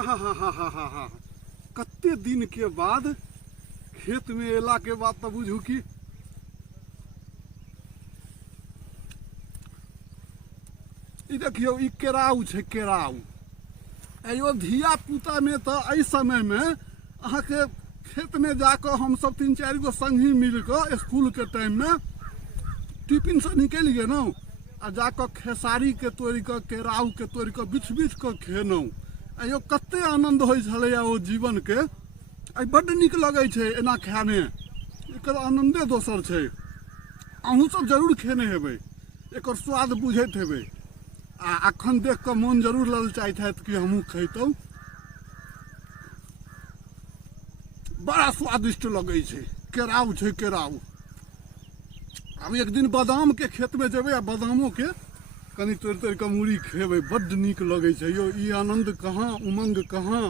आहा कते दिन के बाद खेत में एला के बाद तो बुझू कि देखियो ई केराउ छै केराउ एयो धिया पुता में तो एहि समय में अहाँ के खेत में जाकर हम सब 3-4 गो संगी मिलकर स्कूल के टाइम में टिफिन से निकल गेलौं आ जाकर खेसारी के तोड़ के केराउ के तोड़ के बिछ बिछ के खेलौं अयो कते आनंद होइ छलैया ओ जीवन के आई बड्ड नीक लगै छै एना खाय में एकर आनंदे दोसर छै अहूँ सब जरूर खेने हेबै एकर स्वाद बुझैत हेबै आ अखन देख के मोन जरूर ललचाइत हैत कि हमहूँ खैतौं बड़ा स्वादिष्ट लगै छै केराउ छै केराउ अब एक दिन बादाम के खेत में जेबै आ बादामों के कनी तोड़ तोड़ के मूड़ी खेबै बड्ड नीक लगै छै यौ ई आनंद कहाँ उमंग कहाँ।